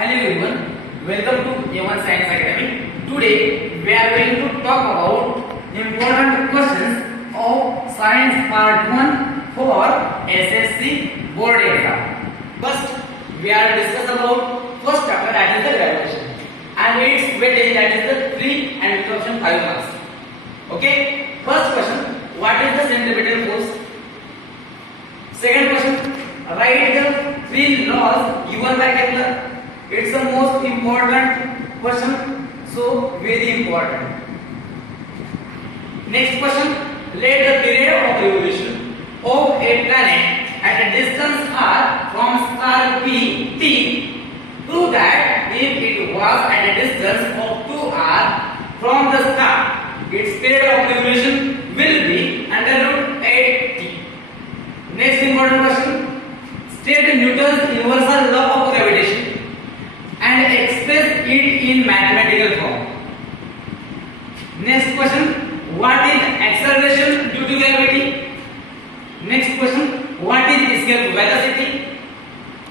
Hello everyone, welcome to A1 Science Academy. Today we are going to talk about important questions of Science Part 1 for SSC Board exam. First, we are discuss about first chapter, that is the gravitation, and its weightage, that is the 3 and its option 5 marks. Okay, first question, what is the centripetal force? Second question, write the 3 laws given by Kepler. It's the most important question, so very important. Next question, let the period of revolution of a planet at a distance r from star P t, prove that if it was at a distance of 2r from the star, its period of revolution will be under root 8t. Next important question, state Newton's universal law of gravitation and express it in mathematical form. Next question, what is acceleration due to gravity? Next question, what is escape velocity?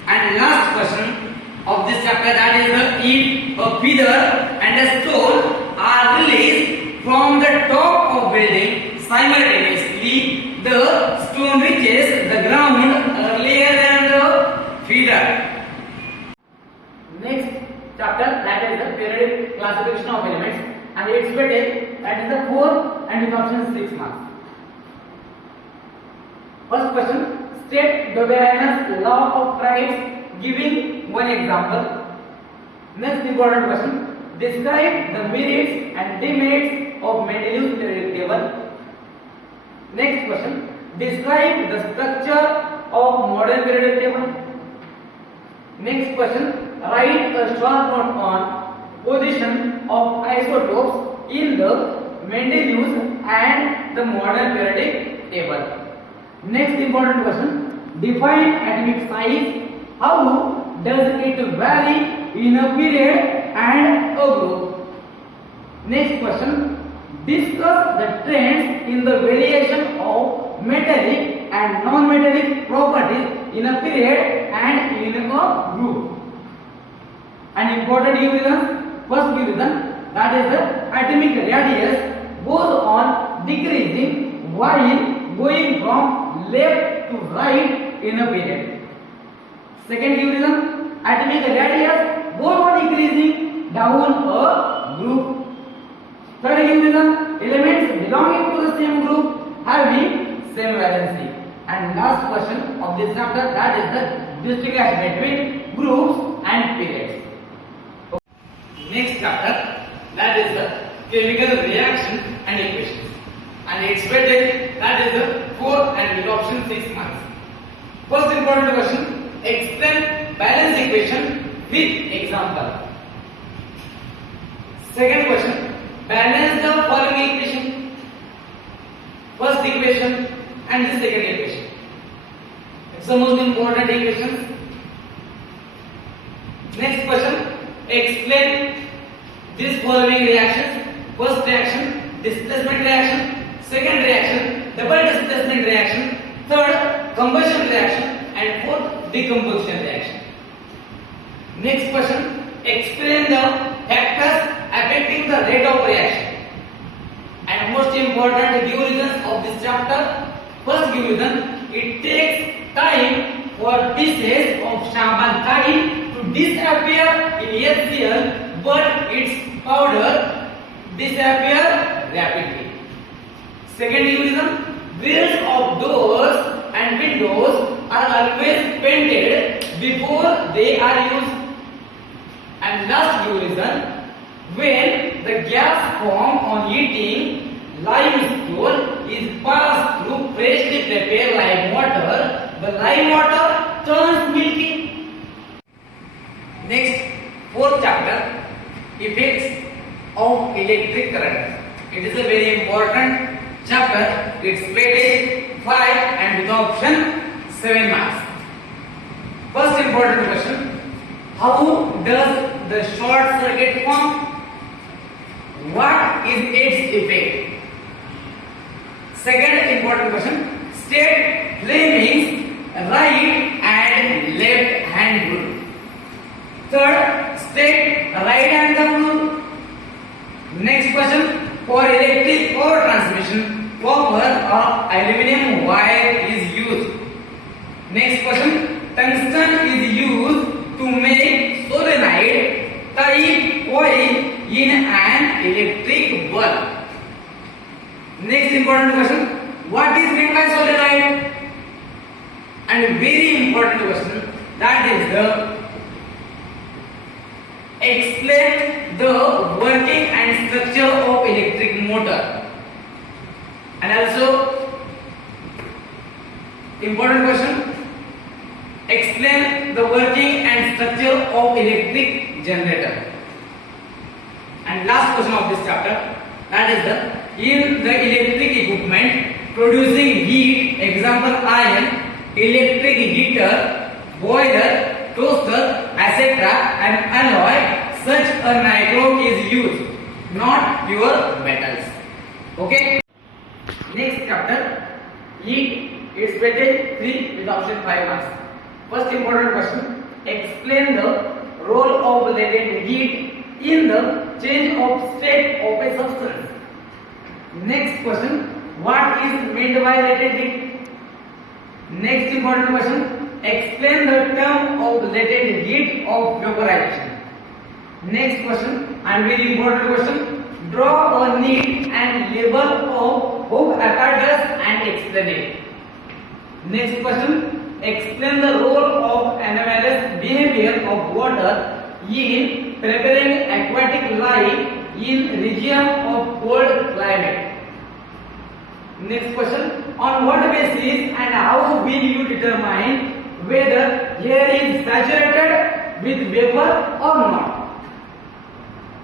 And last question of this chapter, that is the if a feather and a stone are released from the top of building simultaneously, the stone reaches the ground earlier than the feather. Next chapter, that is the periodic classification of elements and its weightage, that is the 4 and its option 6 marks. First question, state Doberian's law of price giving one example. Next important question, describe the merits and demerits of Mendeleev's periodic table. Next question, describe the structure of modern periodic table. Next question, write a short note on position of isotopes in the Mendeleev's and the modern periodic table. Next important question, define atomic size. How does it vary in a period and a group? Next question, discuss the trends in the variation of metallic and non-metallic properties in a period and in a group. An important give reason, first give reason, that is the atomic radius goes on decreasing while going from left to right in a period. Second give reason, atomic radius goes on decreasing down a group. Third give reason, elements belonging to the same group having same valency. And last question of this chapter, that is the distinction between groups and periods. Next chapter, that is the chemical reaction and equations, and its weightage, that is the 4 and with option 6 marks. First important question, explain balance equation with example. Second question, balance the following equation. First equation and the second equation. It's the most important equations. Next question, explain these following reactions. First reaction, displacement reaction. Second reaction, double displacement reaction. Third, combustion reaction. And fourth, decomposition reaction. Next question, explain the factors affecting the rate of reaction. And most important give reasons of this chapter. First give reason, it takes time for pieces of Shaban to disappear in HCl, but its powder disappear rapidly. Second reason, grills of doors and windows are always painted before they are used. And last reason, when the gas formed on heating limestone is passed through freshly prepared lime water, the lime water turns milky. Next, fourth chapter, effects of electric current. It is a very important chapter. Its weightage 5 and with option 7 marks. First important question, how does the short circuit form? What is its effect? Second important question, state Fleming's right and left hand rule. Third, state right angle rule. Next question, for electric power transmission, copper or aluminum wire is used. Next question, tungsten is used to make solenoid type coil in an electric bulb. Next important question, what is meant by solenoid? And very important question, that is the explain the working and structure of electric motor. And also important question, explain the working and structure of electric generator. And last question of this chapter, that is the in the electric equipment producing heat, example iron, electric heater, boiler, toaster, etc. and alloy, such a nickel is used, not pure metals. Okay. Next chapter, heat. It's weightage 3 with option 5 marks. First important question, explain the role of latent heat in the change of state of a substance. Next question, what is meant by latent heat? Next important question, explain the term of latent heat of vaporization. Next question, and very important question, draw a neat and label of Hooke apparatus and explain it. Next question, explain the role of anomalous behavior of water in preparing aquatic life in region of cold climate. Next question, on what basis and how will you determine whether air is saturated with vapor or not?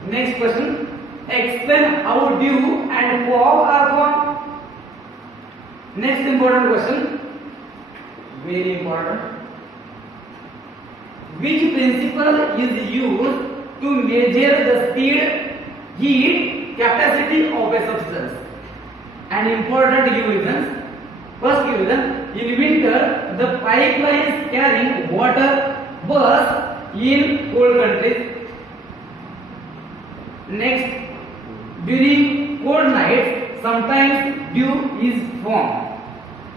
Next question, explain how dew and fog are formed. Next important question, very important, which principle is used to measure the speed, heat, capacity of a substance? And important reasons. First reason, in winter the pipelines carrying water burst in cold countries. Next, during cold nights sometimes dew is formed.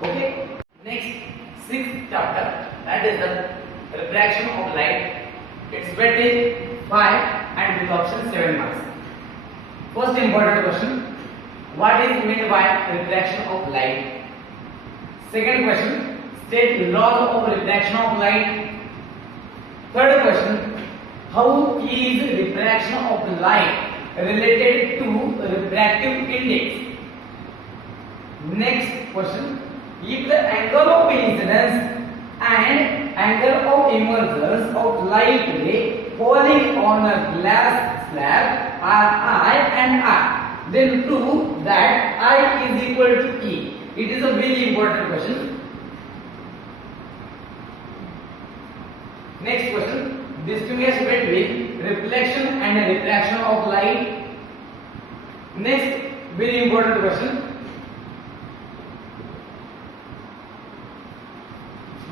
Okay. Next, sixth chapter, that is the refraction of light. Its weightage 5 and with option 7 marks. First important question, what is meant by refraction of light? Second question, state laws of refraction of light. Third question, how is refraction of light related to refractive index? Next question, if the angle of incidence and angle of emergence of light ray falling on a glass slab are I and R, then prove that I is equal to E. It is a very important question. Next question, distinguish between reflection and refraction of light. Next, very important question,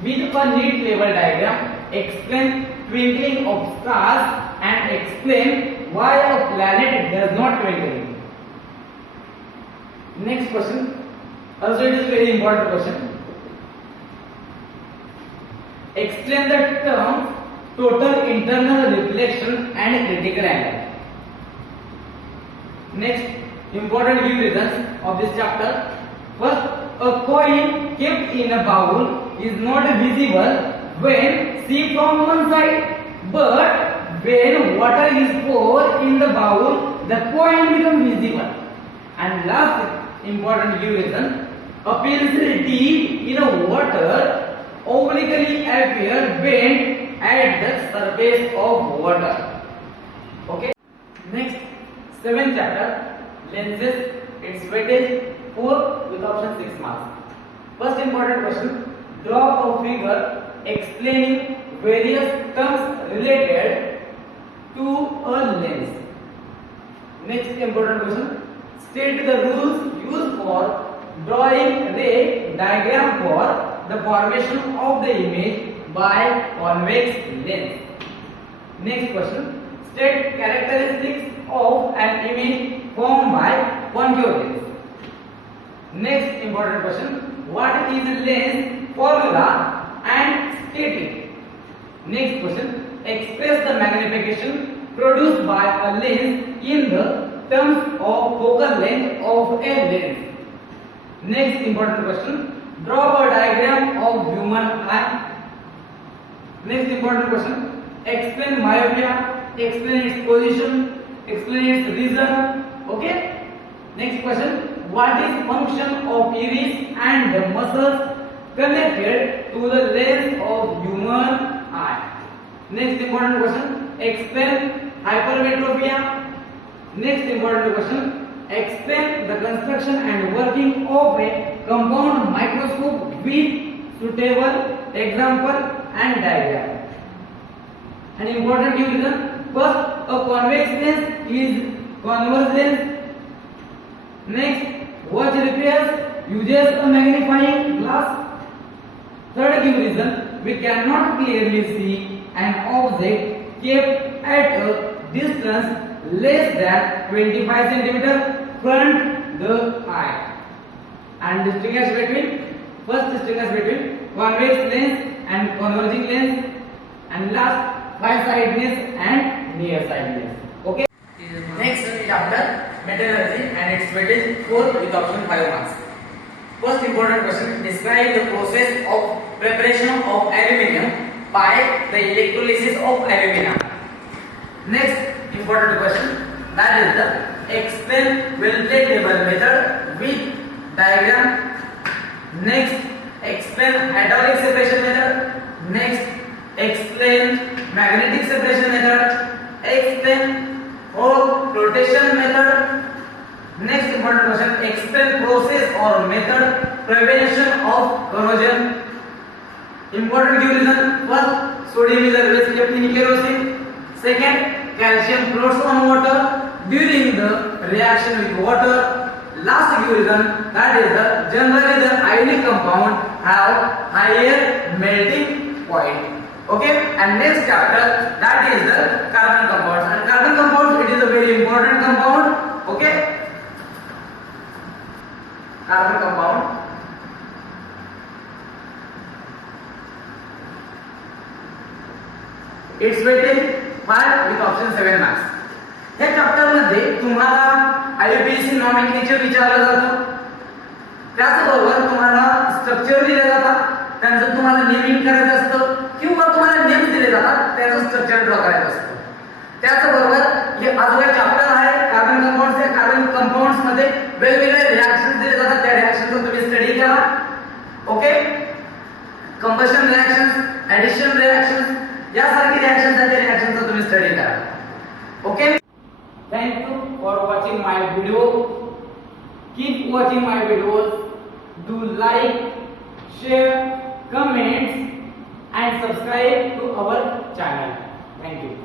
with a neat label diagram, explain twinkling of stars and explain why a planet does not twinkle. Next question, also it is very important question. Explain the term total internal reflection and critical angle. Next, important few reasons of this chapter. First, a coin kept in a bowl is not visible when seen from one side, but when water is poured in the bowl, the coin becomes visible. And last important reason, appears deep in a water obliquely appear bent at the surface of water. Okay. Next, 7th chapter, lenses. Its weightage 4 with option 6 marks. First important question, draw a figure explaining various terms related to a lens. Next important question, state the rules used for drawing ray diagram for the formation of the image by convex lens. Next question. State characteristics of an image formed by concave lens. Next important question. What is lens formula and state it? Next question. Express the magnification produced by a lens in the terms of focal length of a lens. Next important question. Draw a diagram of human eye. Next important question. Explain myopia, explain its position, explain its reason. Okay. Next question. What is function of iris and the muscles connected to the lens of human eye? Next important question. Explain hypermetropia. Next important question. Explain the construction and working of a compound microscope with suitable example and diagram. An important reason. First, a convex lens is converse lens. Next, watch repairs uses a magnifying glass. Third reason, we cannot clearly see an object kept at a distance less than 25 cm front the eye. And distinguish between convex lens and converging lens, and last farsightedness and nearsightedness. Okay. Next chapter, metallurgy and its weightage 4 with option 5 marks. First important question. Describe the process of preparation of aluminium by the electrolysis of alumina. Next important question, that is the explain Welted table method with diagram. Next, explain hydraulic separation method. Next, explain magnetic separation method. Explain flotation method. Next important question, explain process or method prevention of corrosion. Important reason. First, sodium is always kept in kerosene. Second, calcium floats on water during the reaction with water. Last reason, that is the generally the ionic compound have higher melting point. Okay, and next chapter, that is the carbon compounds. And carbon compounds, it is a very important compound. Okay, carbon compound. Its weightage 5 with option 7 marks. या chapter मध्ये तुम्हाला आययुपीएससी nomenclature विचारलं जातं, त्याचबरोबर तुम्हाला structure दिले जातात, त्यांचं तुम्हाला नेमिंग करायचं असतं किंवा तुम्हाला नेम्स दिले जातात, त्याचं स्ट्रक्चर ड्रॉ करायचं असतं. त्याचबरोबर हे अजून चॅप्टर आहे कार्बन कंपाऊंड्स. या कार्बन कंपाऊंड्स मध्ये वेगवेगळे रिएक्शन्स दिले जातात, त्या रिएक्शनचा तुम्ही स्टडी करा. Okay, combustion reactions, addition reactions, यासारखी रिएक्शनचा तुम्ही स्टडी करा. Okay, thank you for watching my video. Keep watching my videos. Do like, share, comments and subscribe to our channel. Thank you.